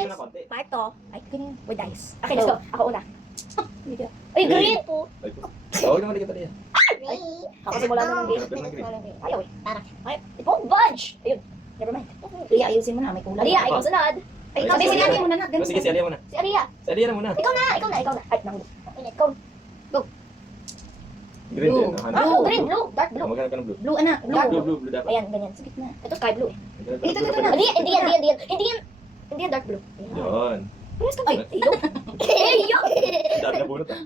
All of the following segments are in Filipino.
guys. na konti. Part to. Ay, ganyan. With dice. Okay, let's go. Ako una. Ay, green. Ay, huwag naman kita niya. Ako simula na ng green. Ganun ng green. Ayaw eh. Ay, ipong budge. Ayun. Never mind. Ria, ayusin mo na. May kulay. Ria, ikaw sunod. Ay, ikaw. Ay, Si sige. Ria muna na. Oh, sige, si Alia muna. Si Ria. Si Alia na muna. Ikaw na. Ay, nang. Ikaw. Green Blue. din. Hanap. Blue. Green, blue. Dark blue. Maghanap ka ng blue. Blue, ana. Blue dapat. Ayan, ganyan. Sa gitna. Ito sky blue eh. Ito na. Hindi yan dark blue. Yun. Ay, iyo. Iyo. Dami na bunot ah.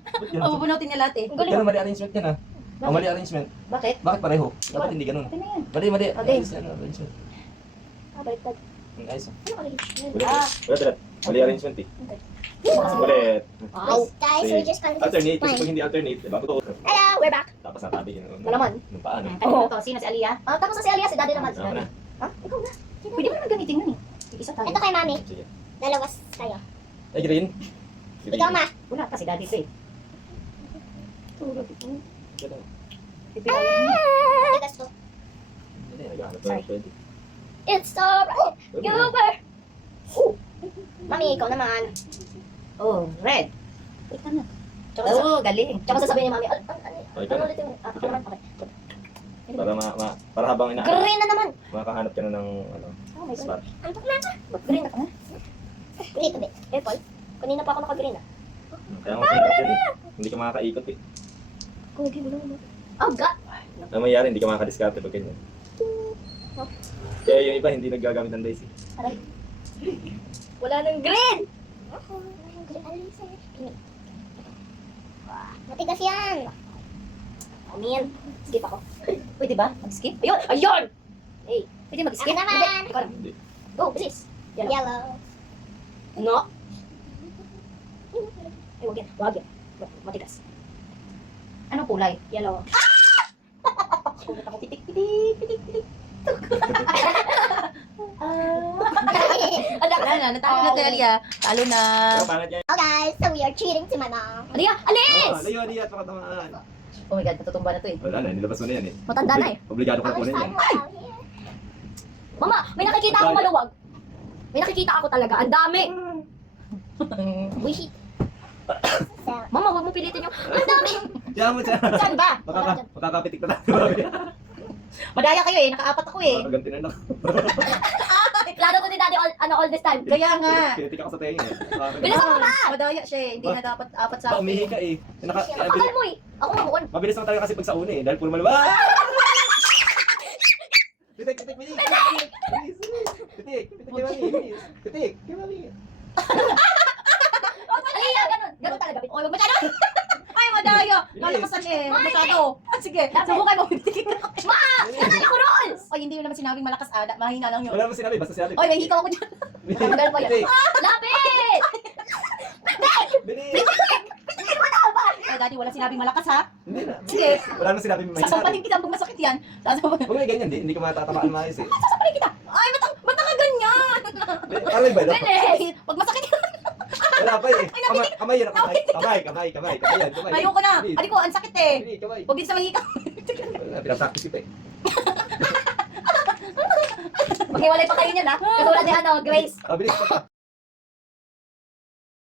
Mabubunutin niya lahat eh. Ang galing. Ganun mali arrangement yan ah. Ang mali arrangement. Bakit? Bakit pareho? Dapat hindi ganun. Okay na yan. Mali. Okay. Ayos na arrangement. Baliktad. Ayos ah. Ano kali? Ulit. Mali arrangement eh. Ah. Ulit. Wow. Guys, we're just gonna Alternate. Kasi pag hindi alternate, diba? Totoo. Hello, we're back. Tapos natabi yun. Malaman. Nung paano? Oo. Ito, sino si Aliyah? Tapos na si Alia, si Daddy naman. Ako na. Ha? Ikaw na. Pwede mo naman gamitin nun eh. Isa tayo. Ito kay mami. Sige. Dalawas tayo. Ay, green. Ikaw ma. Wala kasi Daddy ito eh. Tigas to. Pwede. It's so bright. Goober. Mami, ikaw naman. Oh, red. Wait na. Oh, galing. Tsaka sasabihin ni Mami, Okay ka ano na. ulit yung, ako naman, okay. Para habang ina Green na naman. makahanap ka na ng ano, Oh my God. spot. Antok na ka. Green na ka na. Dito be. Apple. Kanina pa ako naka-green ah. Kaya nga sa'yo yun eh. Hindi ka makakaikot eh. Kugi mo naman. Oh God. Ang mangyari, hindi ka makakadiskarte pag ganyan. Kaya yung iba hindi naggagamit ng dice eh. Aray. Wala nang green. Matigas yan. Amin. Skip ako. Pwede ba? Mag-skip? Ayun! Ayun! Hey, Pwede mag-skip? Ako naman. ikaw na. Hindi. Go, bilis. Yan. Yellow. No. Ay, wag yan. Wag yan. Matigas. Anong kulay? Yellow. Sulat ako. Pitik, pitik, pitik, pitik. Wala na, natalo na tayo, Aliyah. Talo na. Pero pangit yan. Oh guys, so we are cheating to my mom. Alia! Alis! Layo, at pakatamaan. Oh my God, natutumba na to eh. Wala na, nilabas mo na yan eh. Matanda na eh. Obligado ka na I was kunin yan. fun out here. Mama, may nakikita ako maluwag. May nakikita ako talaga. Ang dami. Wish. So, Mama, huwag mo pilitin yung... Ang dami! Kaya mo siya. Saan ba? Makakapitik na tayo. Madaya kayo eh, nakaapat ako eh. Makaganti na lang. Plano to ni Daddy all this time. Kaya nga. Pinitik ako sa tenga eh. Bilis mo ba? Madaya siya eh, hindi na dapat apat sa Baka akin. umihi ka eh. Kapakal mo eh. Ako mamuon. Mabilis lang talaga kasi pag sa una eh. Dahil puro maluwa. Pitik, bilis. Pitik kay mami. Bilis. Pitik, kay mami. Alia, ganun. Ganun talaga. O, huwag mo siya nun. Ay, madaya! Malakasan eh, masyado. Sige, subukan mo. Ma! Ano ko rules? Ay, hindi mo naman sinabing malakas ada, mahina lang yun. Wala mo sinabi, basta sinabi. Oy, may hikaw ako dyan. Tagal pa yan. Pitik, Lapit! bilis. Ay, daddy, wala sinabing malakas ha. Hindi na. Sige. Wala naman sinabi may Sasampalin kita kung masakit yan. Sasampalin. Huwag may ganyan, hindi ka matatamaan maayos eh. kita. Ay, ba't ka ganyan? Aray ba? Bilis! Pag masakit yan. Wala pa eh. Kamay yan. Kamay yan. Ayoko na. Adi ko, ang sakit eh. Hindi, kamay. Huwag din sa mahikaw. Wala, pinapractice kita eh. Maghiwalay pa kayo niyan ha. Katulad ni Grace. Bilis pa.